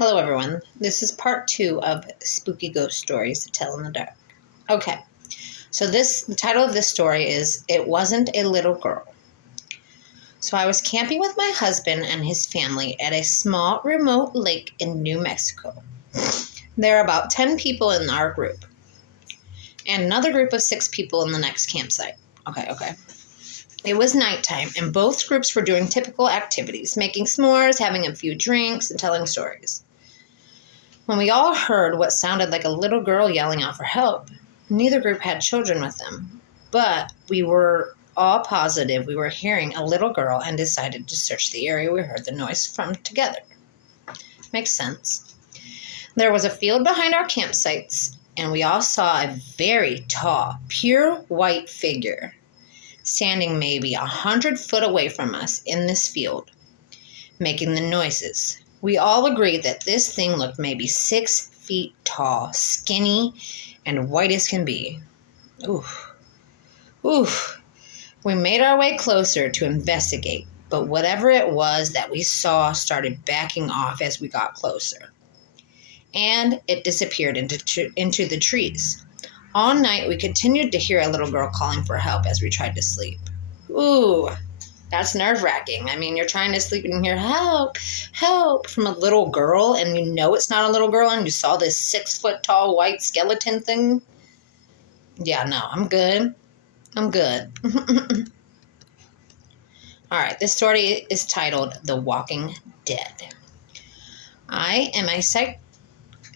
Hello, everyone. This is part 2 of Spooky Ghost Stories to Tell in the Dark. Okay, so the title of this story is It Wasn't a Little Girl. So I was camping with my husband and his family at a small remote lake in New Mexico. There are about 10 people in our group and another group of 6 people in the next campsite. Okay. It was nighttime, and both groups were doing typical activities, making s'mores, having a few drinks, and telling stories. When we all heard what sounded like a little girl yelling out for help, neither group had children with them, but we were all positive we were hearing a little girl and decided to search the area we heard the noise from together. Makes sense. There was a field behind our campsites, and we all saw a very tall, pure white figure standing maybe 100 foot away from us in this field, making the noises. We all agreed that this thing looked maybe 6 feet tall, skinny, and white as can be. Oof. We made our way closer to investigate, but whatever it was that we saw started backing off as we got closer. And it disappeared into the trees. All night, we continued to hear a little girl calling for help as we tried to sleep. Ooh, that's nerve-wracking. I mean, you're trying to sleep and you hear help from a little girl, and you know it's not a little girl, and you saw this 6 foot tall white skeleton thing. Yeah, no, I'm good. All right, this story is titled The Walking Dead. I am a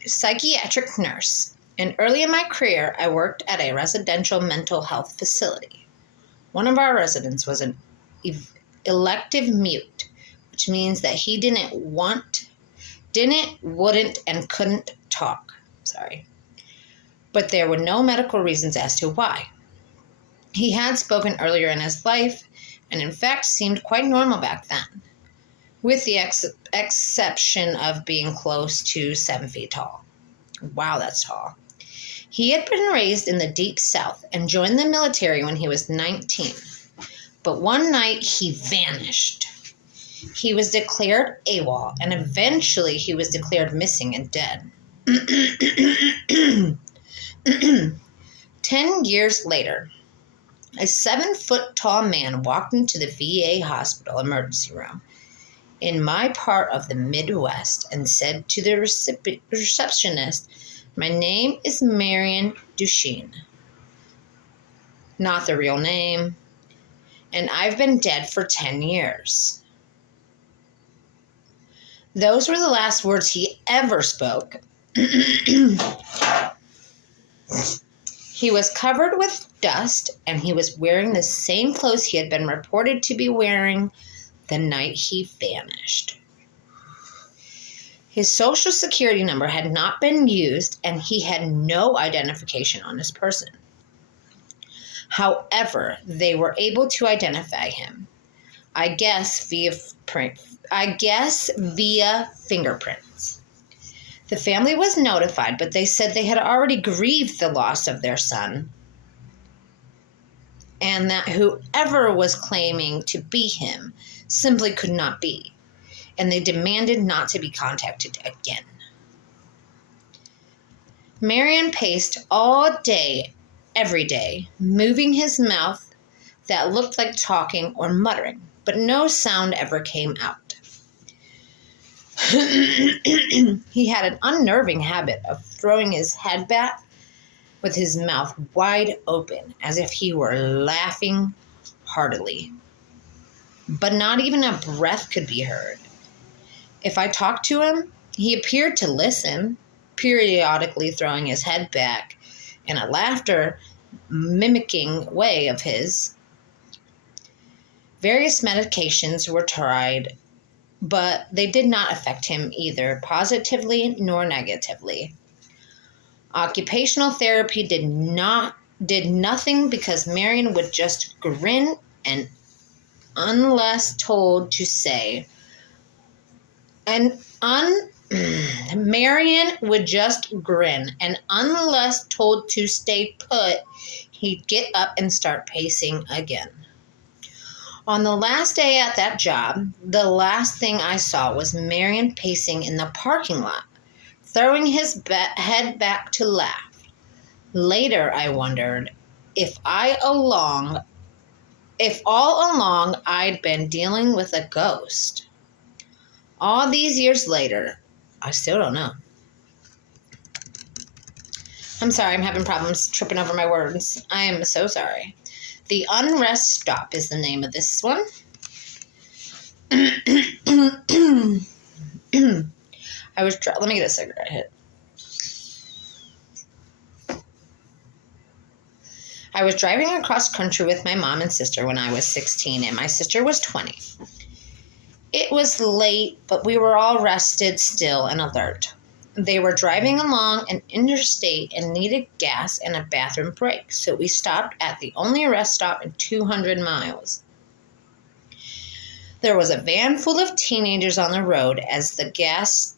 psychiatric nurse. And early in my career, I worked at a residential mental health facility. One of our residents was an elective mute, which means that he wouldn't, and couldn't talk. But there were no medical reasons as to why. He had spoken earlier in his life, and in fact seemed quite normal back then, with the exception of being close to 7 feet tall. Wow, that's tall. He had been raised in the Deep South and joined the military when he was 19. But one night he vanished. He was declared AWOL, and eventually he was declared missing and dead. 10 years later, a 7 foot tall man walked into the VA hospital emergency room in my part of the Midwest and said to the receptionist, "My name is Marion Duchesne." Not the real name. And I've been dead for 10 years. Those were the last words he ever spoke. He was covered with dust, and he was wearing the same clothes he had been reported to be wearing the night he vanished. His social security number had not been used, and he had no identification on his person. However, they were able to identify him, I guess via fingerprints. The family was notified, but they said they had already grieved the loss of their son, and that whoever was claiming to be him simply could not be, and they demanded not to be contacted again. Marion paced all day, every day, moving his mouth that looked like talking or muttering, but no sound ever came out. He had an unnerving habit of throwing his head back with his mouth wide open as if he were laughing heartily. But not even a breath could be heard. If I talked to him, he appeared to listen, periodically throwing his head back in a laughter mimicking way of his. Various medications were tried, but they did not affect him either positively nor negatively. Occupational therapy did nothing because Marion would just grin and unless told to say, Marion would just grin, and unless told to stay put, he'd get up and start pacing again. On the last day at that job, the last thing I saw was Marion pacing in the parking lot, throwing his head back to laugh. Later, I wondered if if all along I'd been dealing with a ghost. All these years later, I still don't know. I'm sorry, I'm having problems tripping over my words. I am so sorry. The Unrest Stop is the name of this one. Let me get a cigarette hit. I was driving across country with my mom and sister when I was 16 and my sister was 20. It was late, but we were all rested still and alert. They were driving along an interstate and needed gas and a bathroom break, so we stopped at the only rest stop in 200 miles. There was a van full of teenagers on the road at the gas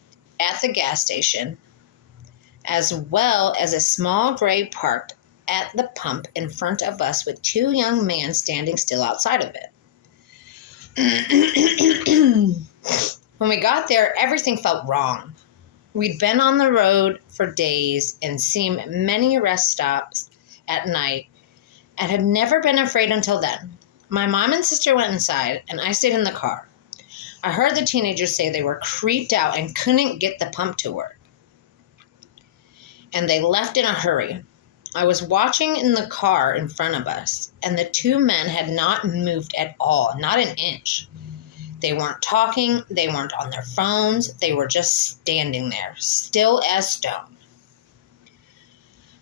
station, as well as a small gray parked at the pump in front of us with two young men standing still outside of it. When we got there, everything felt wrong. We'd been on the road for days and seen many rest stops at night and had never been afraid until then. My mom and sister went inside and I stayed in the car. I heard the teenagers say they were creeped out and couldn't get the pump to work. And they left in a hurry. I was watching in the car in front of us, and the two men had not moved at all, not an inch. They weren't talking, they weren't on their phones, they were just standing there, still as stone.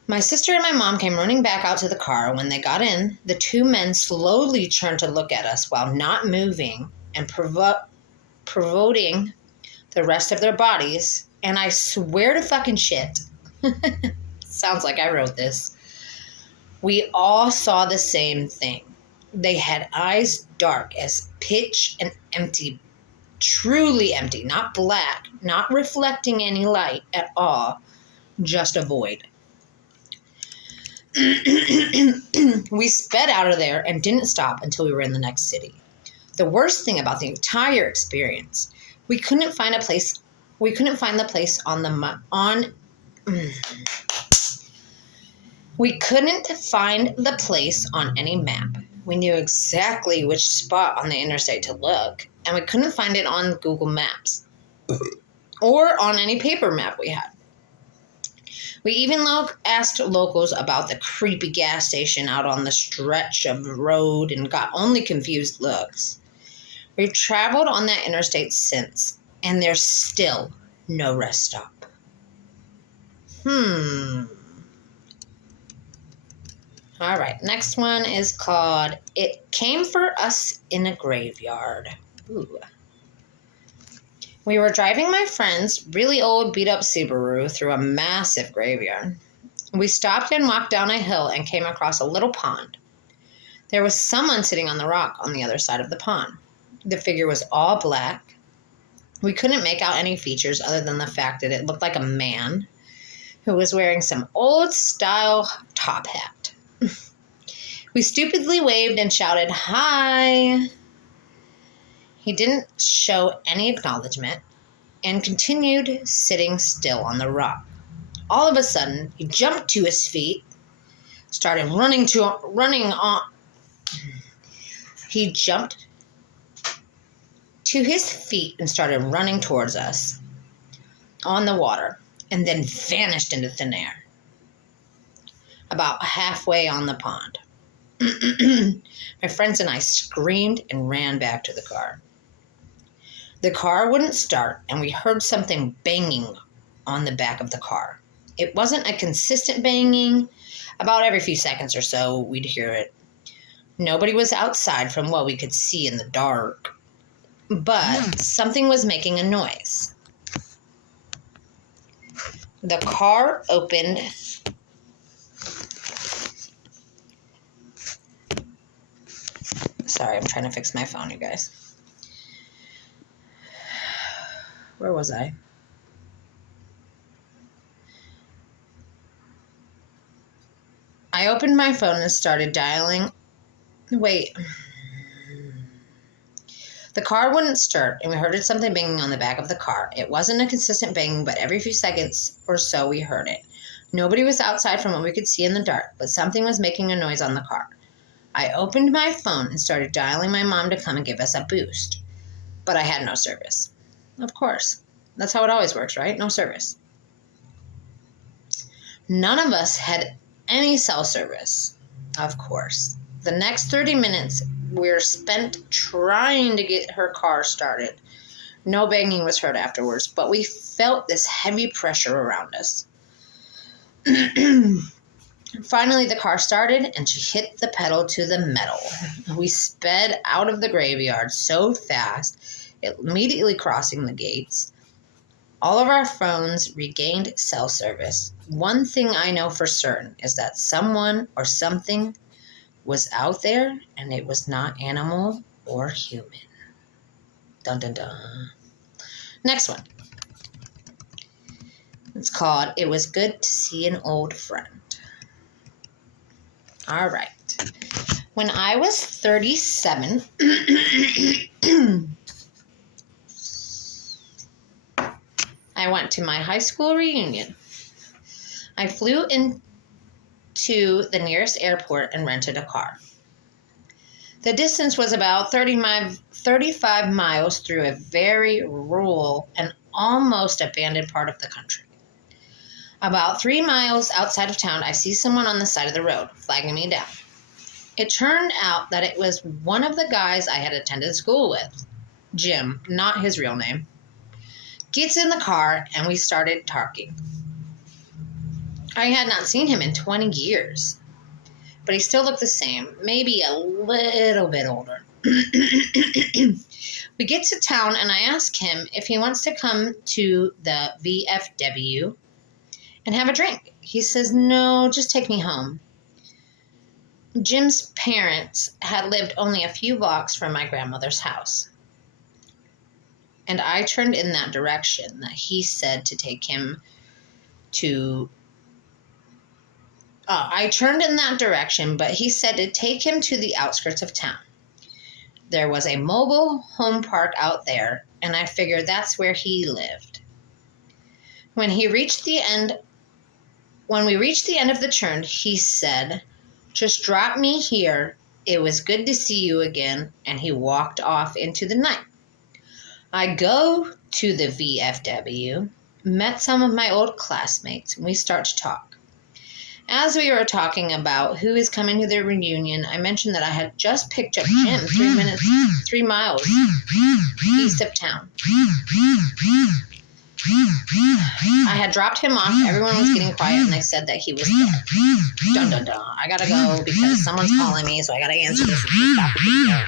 My sister and my mom came running back out to the car. When they got in, the two men slowly turned to look at us while not moving and provoking the rest of their bodies, and I swear to fucking shit. Sounds like I wrote this. We all saw the same thing. They had eyes dark as pitch and empty, truly empty, not black, not reflecting any light at all, just a void. We sped out of there and didn't stop until we were in the next city. The worst thing about the entire experience, we couldn't find the place on any map. We knew exactly which spot on the interstate to look, and we couldn't find it on Google Maps or on any paper map we had. We even asked locals about the creepy gas station out on the stretch of road and got only confused looks. We've traveled on that interstate since, and there's still no rest stop. All right, next one is called It Came for Us in a Graveyard. Ooh. We were driving my friend's really old beat-up Subaru through a massive graveyard. We stopped and walked down a hill and came across a little pond. There was someone sitting on the rock on the other side of the pond. The figure was all black. We couldn't make out any features other than the fact that it looked like a man who was wearing some old-style top hat. We stupidly waved and shouted, "Hi!" He didn't show any acknowledgement and continued sitting still on the rock. All of a sudden, he jumped to his feet, started running on. He jumped to his feet and started running towards us on the water and then vanished into thin air about halfway on the pond. My friends and I screamed and ran back to the car. The car wouldn't start, and we heard something banging on the back of the car. It wasn't a consistent banging. About every few seconds or so, we'd hear it. Nobody was outside from what we could see in the dark, but something was making a noise. The car opened. Sorry, I'm trying to fix my phone, you guys. Where was I? I opened my phone and started dialing. Wait. The car wouldn't start, and we heard something banging on the back of the car. It wasn't a consistent banging, but every few seconds or so we heard it. Nobody was outside from what we could see in the dark, but something was making a noise on the car. I opened my phone and started dialing my mom to come and give us a boost. But I had no service. Of course. That's how it always works, right? No service. None of us had any cell service. Of course. The next 30 minutes were spent trying to get her car started. No banging was heard afterwards, but we felt this heavy pressure around us. Finally, the car started, and she hit the pedal to the metal. We sped out of the graveyard so fast, immediately crossing the gates. All of our phones regained cell service. One thing I know for certain is that someone or something was out there, and it was not animal or human. Dun dun dun. Next one. It's called It Was Good to See an Old Friend. All right. When I was 37, I went to my high school reunion. I flew into the nearest airport and rented a car. The distance was about 35 miles through a very rural and almost abandoned part of the country. About 3 miles outside of town, I see someone on the side of the road, flagging me down. It turned out that it was one of the guys I had attended school with, Jim, not his real name. Gets in the car, and we started talking. I had not seen him in 20 years, but he still looked the same, maybe a little bit older. We get to town, and I ask him if he wants to come to the VFW and have a drink. He says, no, just take me home. Jim's parents had lived only a few blocks from my grandmother's house. And I turned in that direction that he said to take him to... I turned in that direction, but he said to take him to the outskirts of town. There was a mobile home park out there, and I figured that's where he lived. When we reached the end of the turn, he said, just drop me here. It was good to see you again. And he walked off into the night. I go to the VFW, met some of my old classmates, and we start to talk. As we were talking about who is coming to their reunion, I mentioned that I had just picked up Jim 3 miles east of town. I had dropped him off. Everyone was getting quiet, and they said that he was there. Dun, dun, dun. I gotta go because someone's calling me, so I gotta answer this and stop the video.